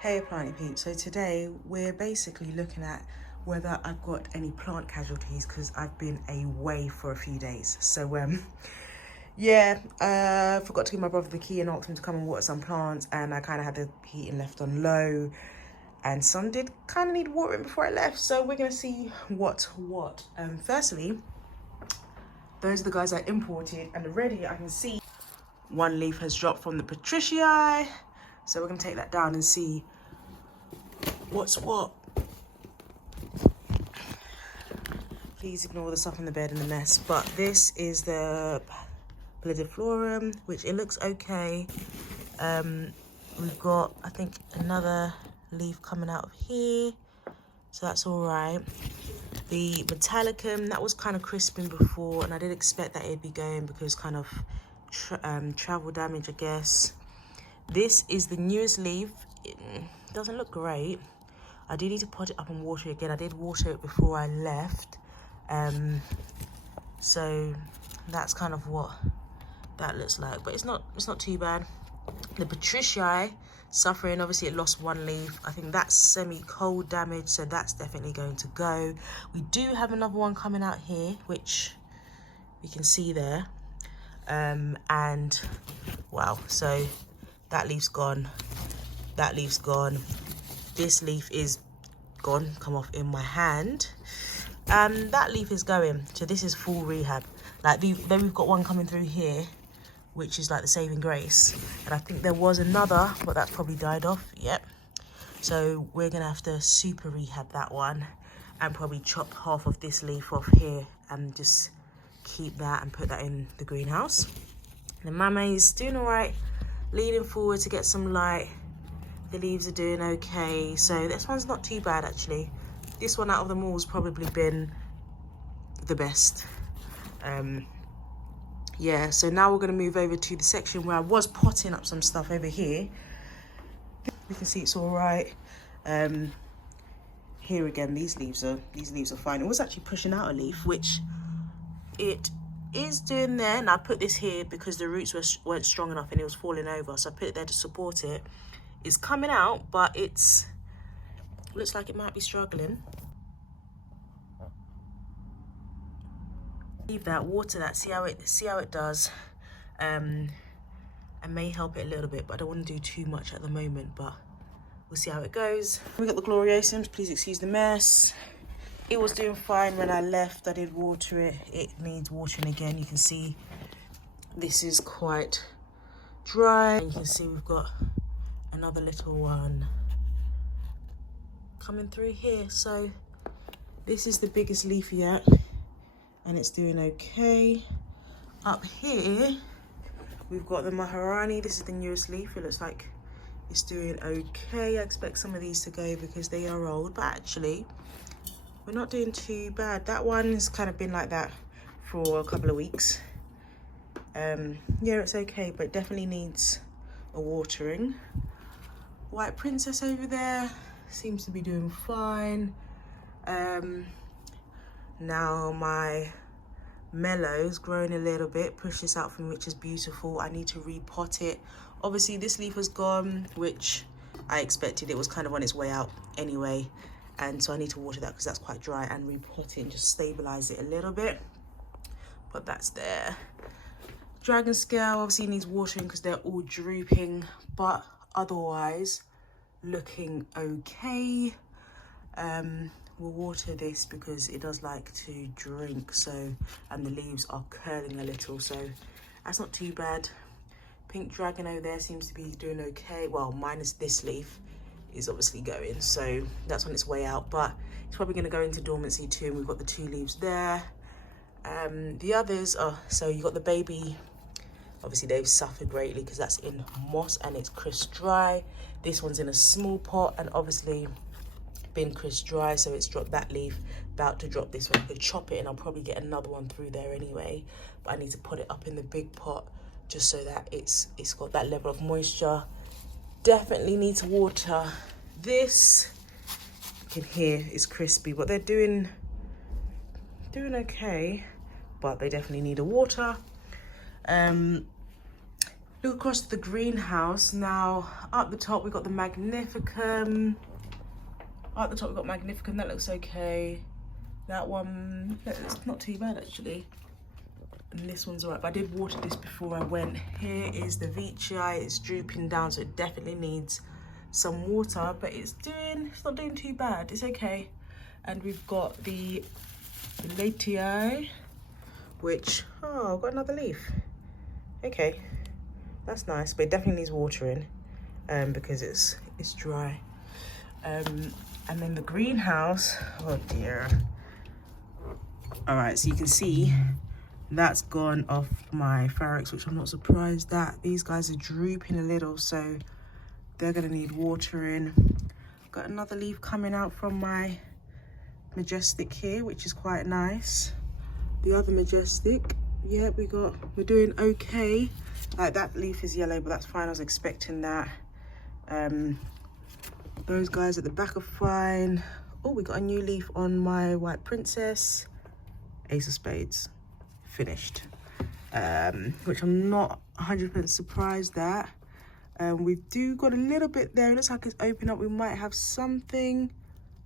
Hey planty peeps, so today we're basically looking at whether I've got any plant casualties because I've been away for a few days. So forgot to give my brother the key and ask him to come and water some plants, and I kind of had the heating left on low and some did kind of need watering before I left, so we're gonna see what. Firstly, those are the guys I imported, and already I can see one leaf has dropped from the Patriciae. So we're gonna take that down and see what's what. Please ignore the stuff in the bed and the mess. But this is the Pallidiflorum, which it looks okay. We've got, I think, another leaf coming out of here, so that's all right. The Metallicum, that was kind of crisping before, and I did expect that it'd be going because kind of travel damage, I guess. This is the newest leaf. It doesn't look great. I do need to pot it up and water it again. I did water it before I left. So that's kind of what that looks like. But it's not too bad. The Patriciae suffering, obviously it lost one leaf. I think that's semi-cold damage, so that's definitely going to go. We do have another one coming out here, which we can see there. And wow, so that leaf's gone, that leaf's gone, this leaf is gone, come off in my hand, that leaf is going. So this is full rehab. Like then we've got one coming through here, which is like the saving grace, and I think there was another, but that probably died off. Yep. So we're gonna have to super rehab that one and probably chop half of this leaf off here and just keep that and put that in the greenhouse. The Mame's doing all right, leaning forward to get some light. The leaves are doing okay, so this one's not too bad actually. This one out of them all has probably been the best. Yeah, so now we're going to move over to the section where I was potting up some stuff over here. We can see it's all right. Here again, these leaves are fine. It was actually pushing out a leaf, which it is doing there. And I put this here because the roots weren't strong enough and it was falling over, so I put it there to support it. It's coming out, but looks like it might be struggling. Leave that, water that, see how it does. I may help it a little bit, but I don't want to do too much at the moment, but we'll see how it goes. We got the Gloriosums, please excuse the mess. It was doing fine when I left. I did water it. It needs watering again. You can see this is quite dry. And you can see we've got another little one coming through here. So this is the biggest leaf yet, and it's doing okay. Up here, we've got the Maharani. This is the newest leaf. It looks like it's doing okay. I expect some of these to go because they are old, but actually, we're not doing too bad. That one's kind of been like that for a couple of weeks. Yeah, it's okay, but it definitely needs a watering. White Princess over there seems to be doing fine. Now my Mellow's growing a little bit. Push this out for me, which is beautiful. I need to repot it. Obviously this leaf was gone, which I expected. It was kind of on its way out anyway, and so I need to water that because that's quite dry, and repot it and just stabilize it a little bit. But that's there. Dragon Scale obviously needs watering because they're all drooping, but otherwise looking okay. We'll water this because it does like to drink, so, and the leaves are curling a little, so that's not too bad. Pink Dragon over there seems to be doing okay, well, minus this leaf is obviously going, so that's on its way out, but it's probably going to go into dormancy too, and we've got the two leaves there. The others are, so you got the baby, obviously they've suffered greatly because that's in moss and it's crisp dry. This one's in a small pot and obviously been crisp dry, so it's dropped that leaf, about to drop this one. I could chop it and I'll probably get another one through there anyway, but I need to put it up in the big pot just so that it's got that level of moisture. Definitely need to water this. You can hear it's crispy, but they're doing okay, but they definitely need a water. Look across the greenhouse. Now, up the top, we've got the Magnificum. Up the top, we've got Magnificum. That looks okay. That one, it's not too bad, actually. And this one's all right, but I did water this before I went. Here is the Vicki. It's drooping down, so it definitely needs some water, but it's not doing too bad. It's okay. And we've got the Latii, which, oh, I've got another leaf. Okay. That's nice, but it definitely needs watering because it's dry. And then the greenhouse, oh dear. All right, so you can see that's gone off my Pharax, which I'm not surprised at. These guys are drooping a little, so they're gonna need watering. Got another leaf coming out from my Majestic here, which is quite nice. The other Majestic, yeah, we're doing okay. Like that leaf is yellow, but that's fine. I was expecting that. Those guys at the back are fine. Oh, we got a new leaf on my White Princess. Ace of Spades, finished. Which I'm not 100% surprised at. We've got a little bit there. It looks like it's open up. We might have something.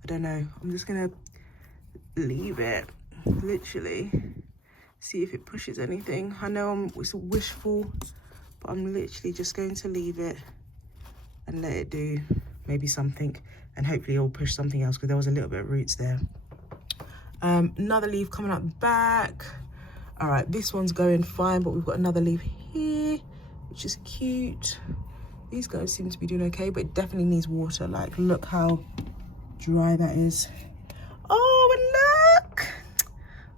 I don't know. I'm just gonna leave it, literally. See if it pushes anything. I know it's wishful, but I'm literally just going to leave it and let it do maybe something, and hopefully it'll push something else, because there was a little bit of roots there. Another leaf coming out the back. All right, this one's going fine, but we've got another leaf here, which is cute. These guys seem to be doing okay, but it definitely needs water. Like, look how dry that is. Oh, and look!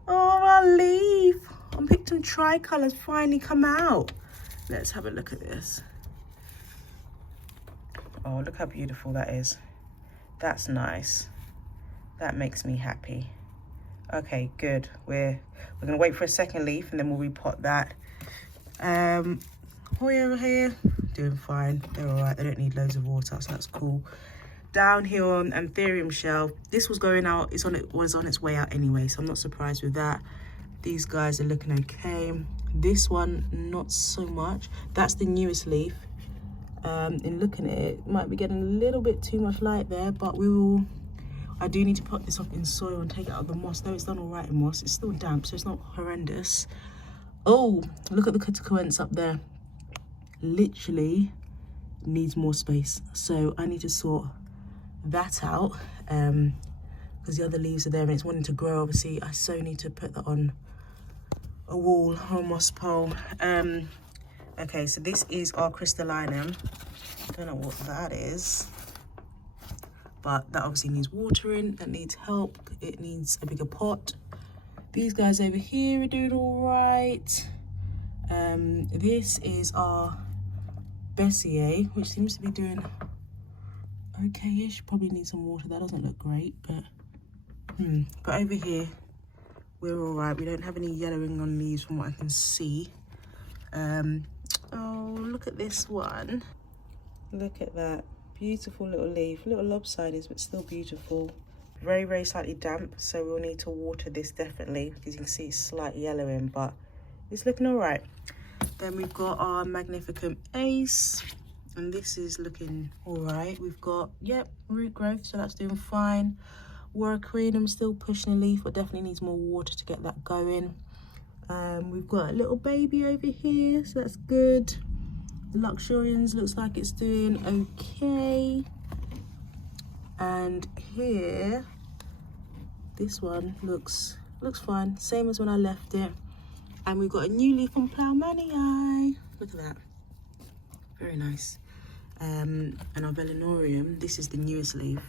Oh, my leaf. Pictum tricolor's finally come out. Let's have a look at this. Oh, look how beautiful that is. That's nice. That makes me happy. Okay, good. We're gonna wait for a second leaf and then we'll repot that. Hoya over here, doing fine. They're all right. They don't need loads of water, so that's cool. Down here on Anthurium shelf, this was going out. Was on its way out anyway, so I'm not surprised with that. These guys are looking okay. This one, not so much. That's the newest leaf. In looking at it, might be getting a little bit too much light there, but I do need to put this up in soil and take it out of the moss. Though it's done all right in moss, it's still damp, so it's not horrendous. Oh, look at the Catucoents up there. Literally needs more space, so I need to sort that out because the other leaves are there and it's wanting to grow. Obviously, I so need to put that on a wall or a moss pole. Okay, so this is our crystallinum. I don't know what that is, but that obviously needs watering. That needs help. It needs a bigger pot. These guys over here are doing all right. This is our Bessier, which seems to be doing okay-ish. Probably needs some water. That doesn't look great, but over here we're all right. We don't have any yellowing on leaves from what I can see. Oh, look at this one. Look at that beautiful little leaf. Little lopsided, but still beautiful. Very, very slightly damp, so we'll need to water this definitely, because you can see it's slightly yellowing, but it's looking all right. Then we've got our Magnificum Ace, and this is looking all right. We've got, yep, root growth, so that's doing fine. Warqueenum still pushing a leaf, but definitely needs more water to get that going. We've got a little baby over here, so that's good. Luxurians looks like it's doing okay. And here, this one looks fine, same as when I left it. And we've got a new leaf on Plougmanii. Look at that, very nice. And our Velenorium, this is the newest leaf.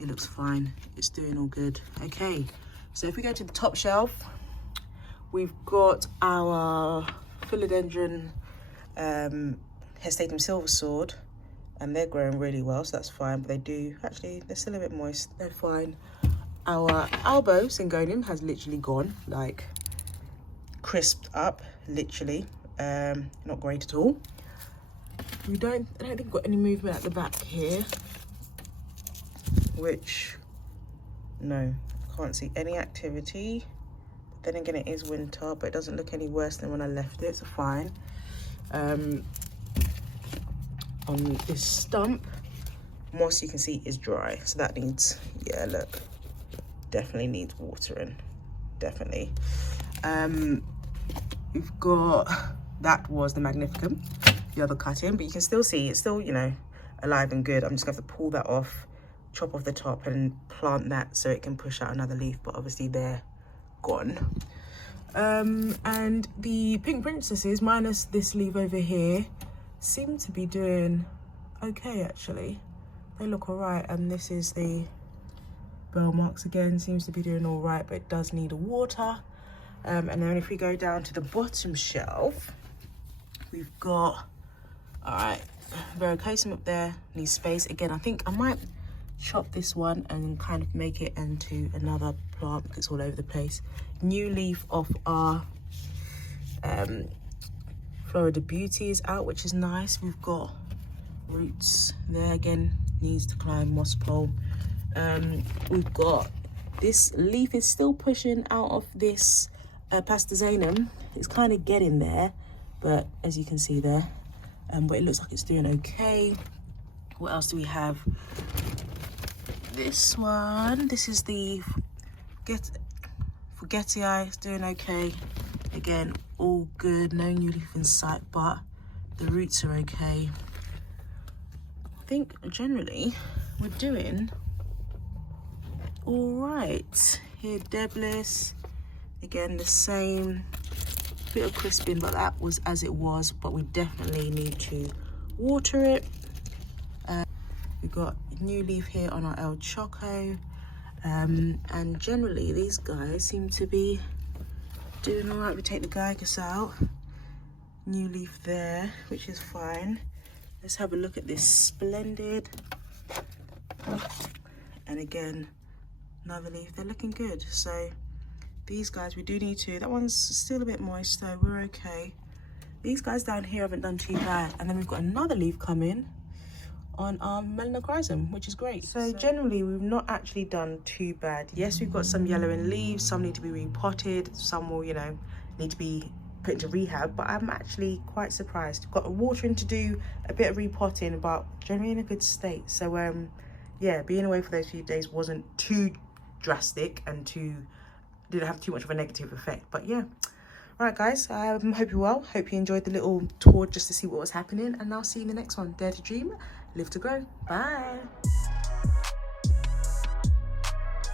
It looks fine, it's doing all good. Okay, so if we go to the top shelf, we've got our Philodendron Hestatum Silver Sword, and they're growing really well, so that's fine. But they're still a bit moist, they're fine. Our Albo Syngonium has literally gone, like, crisped up, literally. Not great at all. I don't think we've got any movement at the back here, which, no, can't see any activity. Then again, it is winter, but it doesn't look any worse than when I left it, so fine. On this stump, moss you can see is dry, so that needs, yeah, look, definitely needs watering, definitely. We've got, that was the Magnificum, the other cutting, but you can still see it's still, you know, alive and good. I'm just going to have to pull that off, chop off the top and plant that so it can push out another leaf, but obviously they're gone. And the Pink Princesses, minus this leaf over here, seem to be doing okay actually. They look all right. And this is the bell marks again, seems to be doing all right, but it does need a water. And then if we go down to the bottom shelf, we've got, all right, Veracosum up there, needs space. Again, I think I might chop this one and kind of make it into another plant because it's all over the place. New leaf of our Florida Beauty is out, which is nice. We've got roots there, again, needs to climb moss pole. We've got, this leaf is still pushing out of this Pastazanum. It's kind of getting there, but as you can see there, but it looks like it's doing okay. What else do we have? This one, this is the Forgetii, it's doing okay. Again, all good, no new leaf in sight, but the roots are okay. I think generally we're doing all right. Here, Deblis, again the same, bit of crisping, but that was as it was, but we definitely need to water it. We've got a new leaf here on our El Choco, and generally these guys seem to be doing all right. We take the Gigas out, new leaf there, which is fine. Let's have a look at this Splendid, and again another leaf, they're looking good. So these guys we do need to, that one's still a bit moist though, we're okay. These guys down here haven't done too bad, and then we've got another leaf coming on our Melanochrysum, which is great. So generally we've not actually done too bad. Yes, we've got some yellowing leaves, some need to be repotted, some will, you know, need to be put into rehab, but I'm actually quite surprised. Got a watering to do, a bit of repotting, but generally in a good state. So yeah, being away for those few days wasn't too drastic and didn't have too much of a negative effect, but yeah. All right guys, I hope you're well, hope you enjoyed the little tour just to see what was happening, and I'll see you in the next one. Dare to dream, live to grow. Bye.